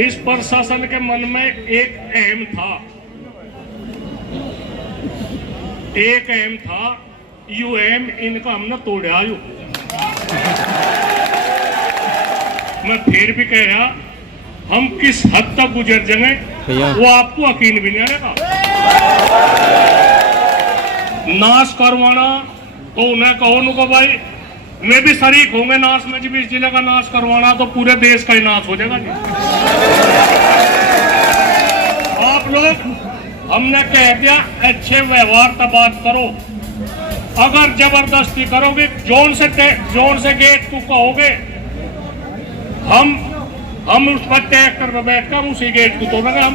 इस प्रशासन के मन में एक अहम था यू एम इनका हमने तोड़ा यू। मैं फिर भी कह रहा हम किस हद तक गुजर जाएंगे वो आपको यकीन भी नहीं आएगा। नाश करवाना तो उन्हें कहो उनको भाई मैं भी शरीक होंगे नाश में, जब इस जिले का नाश करवाना तो पूरे देश का ही नाश हो जाएगा जी। आप लोग हमने कह दिया अच्छे व्यवहार का बात करो, अगर जबरदस्ती करोगे जोन से गेट तू कहोगे हम उस पर ट्रैक्टर पर बैठकर उसी गेट को तोड़ेंगे। हम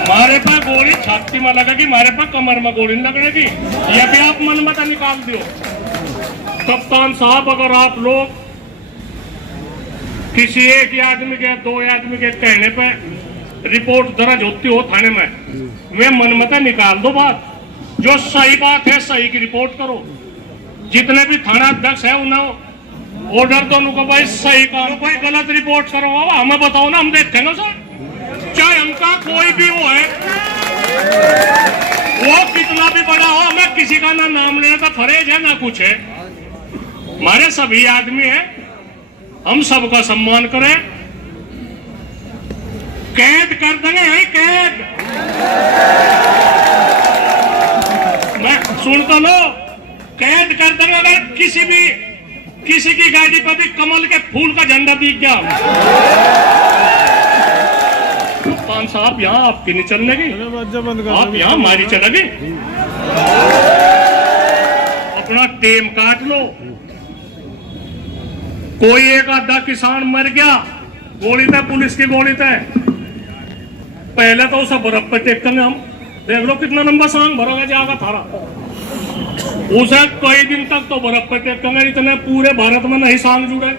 हमारे पास गोली छाती में लगेगी, हमारे पास कमर में गोली लगेगी, यह भी आप मन मत निकाल दो। कप्तान साहब अगर आप लोग किसी एक आदमी के दो आदमी के कहने पे रिपोर्ट दर्ज होती हो थाने में, वे मन मत निकाल दो बात। जो सही बात है सही की रिपोर्ट करो। जितने भी थाना अध्यक्ष है उन्हें ऑर्डर दो उनको भाई सही करो, कोई गलत रिपोर्ट करो हमें बताओ ना, हम देखेंगे सर। चाहे उनका कोई भी वो है, वो कितना भी बड़ा हो, हमें किसी का ना नाम लेने का फर्ज है ना कुछ है। हमारे सभी आदमी हैं, हम सबका सम्मान करें। कैद कर देंगे है कैद। मैं सुन तो लो, कैद कर देंगे अगर किसी की गाड़ी पर भी कमल के फूल का झंडा दिख गया। कप्तान साहब यहाँ आपकी नहीं चलने की, आप यहाँ हमारी चलेगी। अपना टेम काट लो। कोई एक आधा किसान मर गया गोली था, पुलिस की गोली था, पहले तो उसे बर्फ पे टेकेंगे हम। देख लो कितना लंबा सांग भरा जाएगा थारा, उसे कई दिन तक तो बर्फ पे टेकेंगे, इतने पूरे भारत में नहीं सांग जुड़े।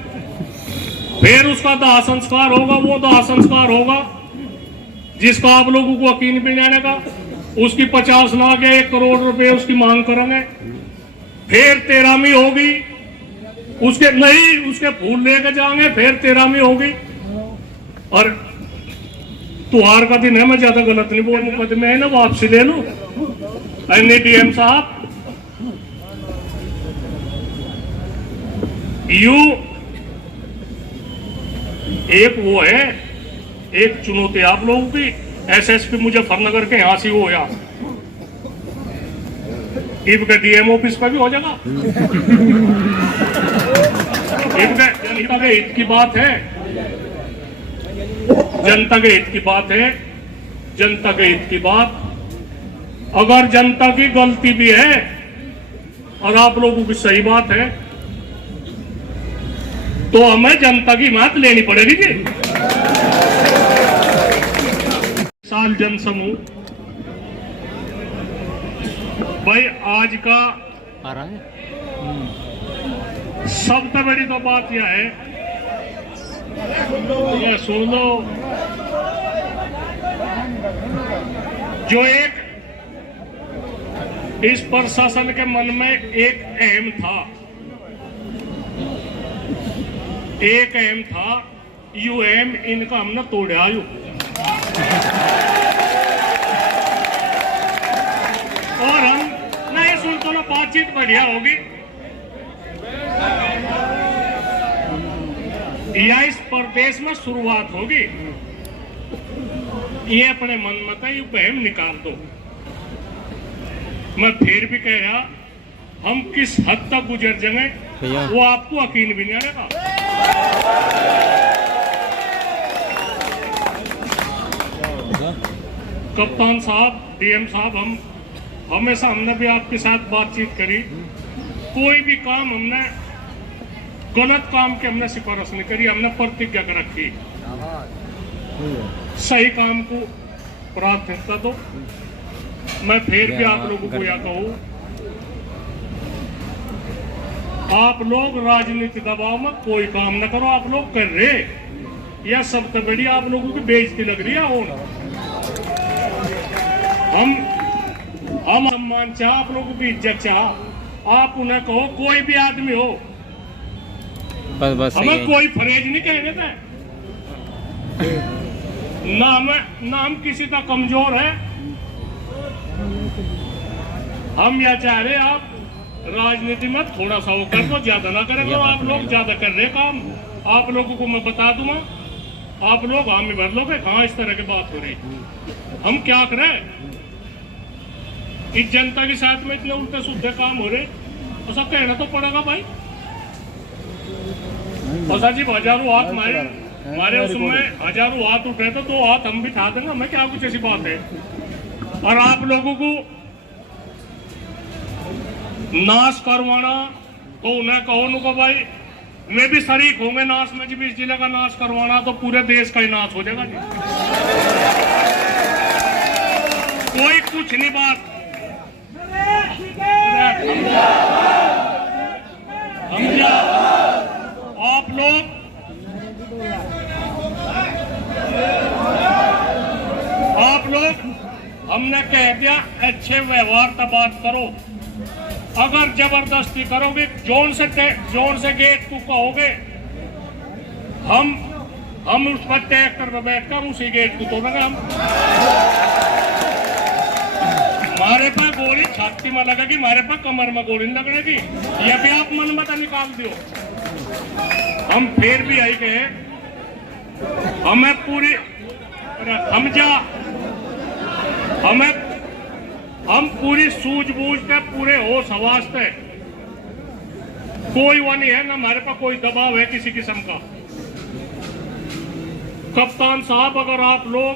फिर उसका दाह संस्कार होगा, वो दाह संस्कार होगा जिसका आप लोगों को यकीन भी नहीं आएगा। उसकी 50 लाख या 1 करोड़ रुपए उसकी मांग करेंगे। फिर 13वीं होगी, उसके फूल लेके जाएंगे, फिर 13वीं होगी। और त्योहार का दिन है, मैं ज्यादा गलत नहीं बोल, मुकदमे है ना वापसी ले लो। डीएम साहब यू एक वो है, एक चुनौती आप लोगों की। एसएसपी मुजफ्फरनगर के यहां से हो या इनका डीएम ऑफिस पर भी हो जाएगा। जनता के हित की बात है, जनता के हित की बात है, जनता के हित की बात। अगर जनता की गलती भी है और आप लोगों की सही बात है तो हमें जनता की हिमायत लेनी पड़ेगी जी। साल जनसमूह भाई आज का आ रहा है। सबसे बड़ी तो बात यह है, ये सुन लो, जो एक इस प्रशासन के मन में एक अहम था यूएम इनका हमने तोड़ा यू। और हम नहीं सुन तो लो, बातचीत बढ़िया होगी या इस प्रदेश में शुरुआत होगी। ये अपने मन मत यू बहम निकाल दो। मैं फिर भी कह रहा हम किस हद तक गुजर जाएंगे वो आपको यकीन भी नहीं आएगा। कप्तान साहब, डीएम साहब, हम हमेशा हमने भी आपके साथ बातचीत करी। कोई भी काम हमने गलत काम की हमने सिफारिश नहीं करी, हमने प्रतिज्ञा कर रखी सही काम को प्राथमिकता दो। मैं फिर भी आप लोगों को यह कहूं, आप लोग राजनीति दबाव में कोई काम न करो। आप लोग कर रहे, यह सबसे बड़ी आप लोगों की बेइज्जती लग रही है। हम सम्मान चाह, आप लोगों की इज्जत चाह, आप उन्हें कहो कोई भी आदमी हो बस हमें कोई फरेज नहीं कहने थे ना हम किसी का कमजोर है। हम या चाह रहे आप राजनीति में थोड़ा सा वो कर दो, ज्यादा ना करें। आप लोग ज्यादा कर रहे काम। आप लोगों को मैं बता दूंगा, आप लोग हामी भर लोगे कहाँ इस तरह की बात हो रही। हम क्या करें, इस जनता के साथ में इतने उल्टे सुधे काम हो रहे, ऐसा कहना तो पड़ेगा भाई। औसा जी हजारों हाथ मारे उसमें हजारों हाथ उठे तो 2 हाथ हम भी उठा देंगे, मैं क्या कुछ ऐसी बात है। और आप लोगों को नाश करवाना तो उन्हें कहो उनको भाई मैं भी शरीक होंगे नाश में। जब इस जिले का नाश करवाना तो पूरे देश का ही नाश हो जाएगा जी। कोई कुछ नहीं बात। आप लोग हमने कह दिया अच्छे व्यवहार का बात करो। अगर जबरदस्ती करोगे जोन से गेट को कहोगे, हम उस पर ट्रैक्टर में बैठकर उसी गेट को तोड़ेंगे। हम हमारे पास गोली छाती में लगेगी, हमारे पास कमर में गोली लगेगी, ये भी आप मन मत निकाल दियो। हम फिर भी आई कहे हमें पूरी हम पूरी सूझबूझ पे पूरे होश हवास पे, कोई वो नहीं है ना हमारे पास कोई दबाव है किसी किस्म का। कप्तान साहब अगर आप लोग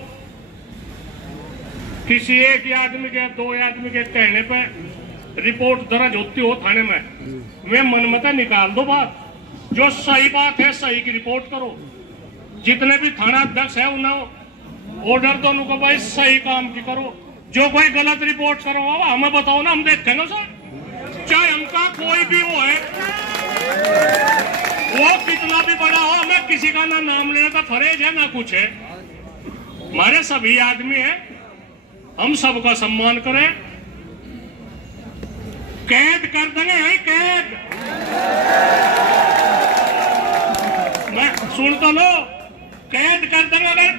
किसी एक आदमी के 2 आदमी के कहने पे रिपोर्ट दर्ज होती हो थाने में, वे मनमता निकाल दो बात। जो सही बात है सही की रिपोर्ट करो। जितने भी थाना अध्यक्ष है उन्हें ऑर्डर दो उनको भाई सही काम की करो। जो कोई गलत रिपोर्ट करो हमें बताओ ना, हम देखेंगे सर। चाहे हमका कोई भी वो है, वो कितना भी बड़ा हो, हमें किसी का ना नाम लेने का फरेज है ना कुछ है। हमारे सभी आदमी है, हम सबका सम्मान करें। कैद कर देंगे यही कैद। मैं सुन तो लो, कैद कर देंगे अगर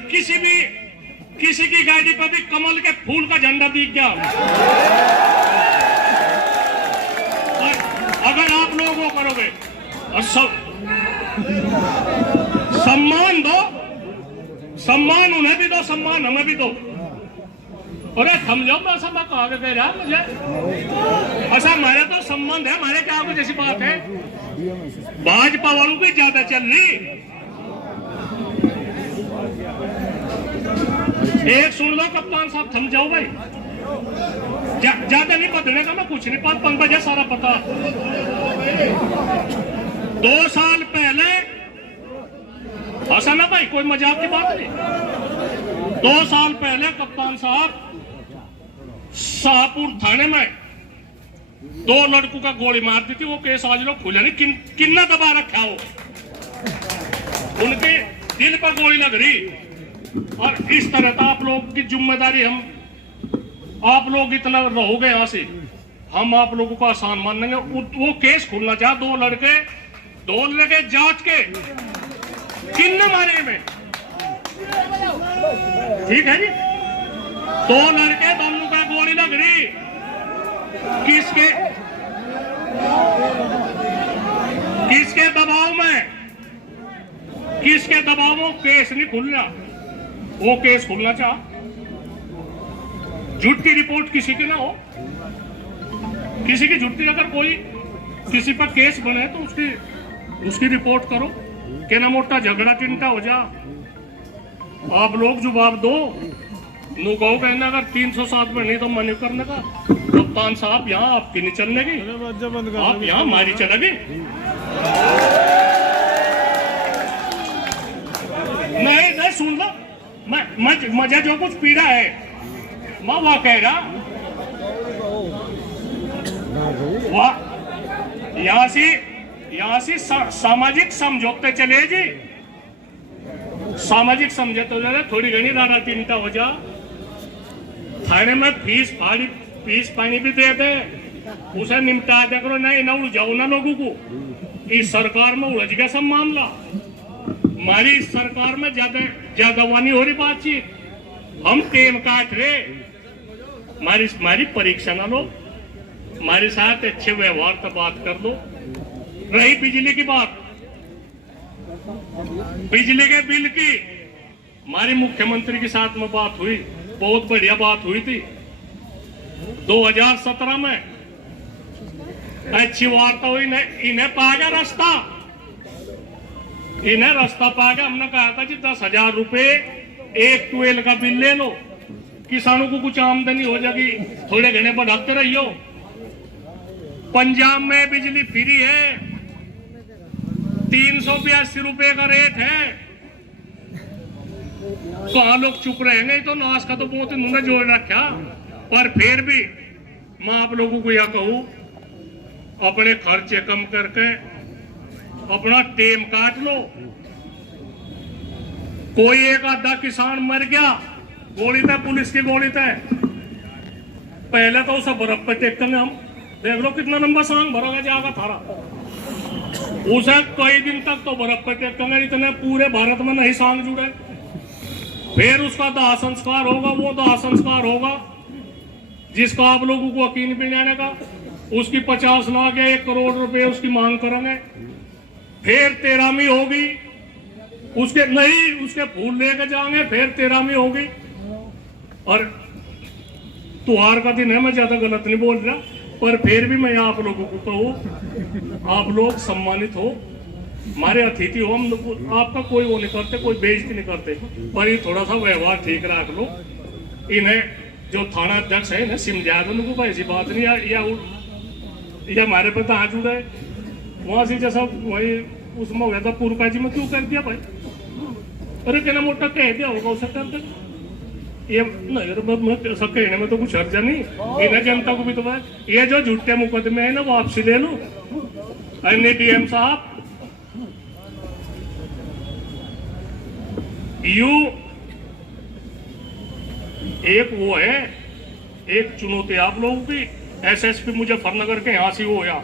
किसी की गाड़ी पर भी कमल के फूल का झंडा दिख गया। अगर आप लोग वो करोगे और सम्मान दो, सम्मान उन्हें भी दो, सम्मान हमें भी दो। अरे थम जाओ, मैं सब कहा कह रहा मुझे ऐसा। हमारे तो संबंध है, हमारे क्या कुछ ऐसी बात है। भाजपा वालों की ज्यादा चल रही। एक सुन लो कप्तान साहब, थम जाओ भाई। ज्यादा नहीं बदलने का, मैं कुछ नहीं 5 बजे सारा पता। 2 साल पहले ऐसा ना भाई, कोई मजाक की बात नहीं। 2 साल पहले कप्तान साहब शाहपुर थाने में 2 लड़कों का गोली मार दी थी। वो केस आज लोग खुले नहीं। किन्ना दबा रखा हो, उनके दिल पर गोली लग रही। और इस तरह का आप लोग की जिम्मेदारी, आप लोग इतना रहोगे यहां से, हम आप लोगों को आसान मानेंगे। वो केस खुलना चाह 2 लड़के जांच के किन्ने मारे में, ठीक है जी। 2 लड़के, दोनों का गोली लग रही। किसके दबाव में केस नहीं खुलना। वो केस खुलना चाह, झूठी रिपोर्ट किसी की ना हो। किसी की झूठी अगर कोई किसी पर केस बने तो उसकी रिपोर्ट करो। के ना मोटा झगड़ा चिंता हो जा, आप लोग जवाब दो। नु कहो कहना अगर 307 में नहीं तो मनी करने का। कप्तान साहब यहाँ आपकी नहीं चलने की, आप यहाँ हमारी चलेगी। नहीं सुन लो, मजा जो कुछ पीड़ा है मैं वह कह रहा। यहाँ से सामाजिक समझौते चले जी। सामाजिक समझौते चले, थोड़ी घनी राना चिंता हो जा। थाने में फीस पानी भी दे दे, उसे निपटा दे करो। नहीं ना जाओ ना लोगों को इस सरकार में उलझ गया सब मामला। हमारी इस सरकार में ज्यादा वानी हो रही बातचीत, हम टेम काट रहे। हमारी परीक्षा ना लो, हमारे साथ अच्छे व्यवहार तो बात कर लो। रही बिजली की बात, बिजली के बिल की हमारी मुख्यमंत्री के साथ में बात हुई, बहुत बढ़िया बात हुई थी। 2017 में अच्छी वार्ता हुई, इन्हें पाएगा रास्ता, इन्हें रास्ता पाएगा। हमने कहा था जी 10,000 रुपए एक 12 का बिल ले लो, किसानों को कुछ आमदनी हो जाएगी, थोड़े घने बढ़ाते रहियो। पंजाब में बिजली फ्री है, 382 रुपए का रेट है। कहा लोग चुप रहेंगे, तो नाश का तो बहुत इन्होंने जोड़ रखा। पर फिर भी मैं आप लोगों को यह कहूं, अपने खर्चे कम करके अपना टेम काट लो। कोई एक आधा किसान मर गया, गोली था, पुलिस की गोली था। पहले तो उसे बर्फ पे टेकेंगे हम, देख लो कितना लंबा सांग भरा जाएगा थारा। उसे कई दिन तक तो बर्फ पे टेकेंगे, इतने पूरे भारत में नहीं सांग जुड़े। फिर उसका दाह संस्कार होगा, वो दाह संस्कार होगा जिसका आप लोगों को यकीन भी नहीं आने का। उसकी 50 लाख या 1 करोड़ रुपए उसकी मांग करेंगे। फिर 13वीं होगी, उसके फूल लेके जाएंगे, फिर 13वीं होगी। और त्योहार का दिन है, मैं ज्यादा गलत नहीं बोल रहा, पर फिर भी मैं आप लोगों को कहूँ, आप लोग सम्मानित हो, हमारे अतिथि हो। हम लोग आपका कोई वो नहीं करते, कोई बेइज्जती नहीं करते, पर ये थोड़ा सा व्यवहार ठीक रख लो। इन्हें जो थाना अध्यक्ष है इन्हें समझा दो उनको, भाई ऐसी बात नहीं या हमारे पे तो आ जुड़ा है। वहां से जैसा वही उसमें हो गया था पूर्वका जी में, क्यों कर दिया भाई? अरे कहना मोटा कह दिया होगा उसे कर दे। ये नहीं, ऐसा कहने में तो कुछ हर्जा नहीं। इन्हें जनता को भी तो ये जो झूठे मुकदमे है ना, वापसी ले लो। डीएम साहब, एक वो है, एक चुनौती आप लोगों की। एसएसपी मुजफ्फरनगर के यहां से वो या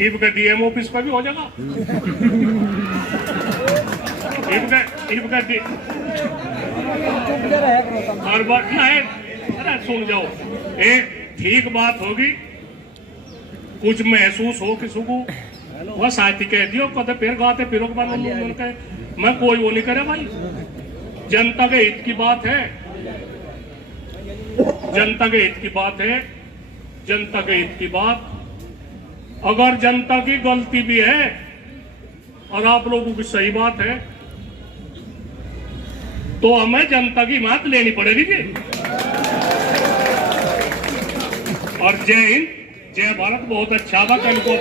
इनका डीएम ऑफिस पर भी हो जाएगा। हर बार अरे सुन जाओ, एक ठीक बात होगी, कुछ महसूस हो किसी को वह साथी कह दियो, कदे फिर गाते फिर मैं कोई वो नहीं करे भाई। जनता के हित की बात है, जनता के हित की बात है, जनता के हित की बात। अगर जनता की गलती भी है और आप लोगों की सही बात है, तो हमें जनता की हिमायत लेनी पड़ेगी जी। और जय हिंद, जय भारत। बहुत अच्छा था कल को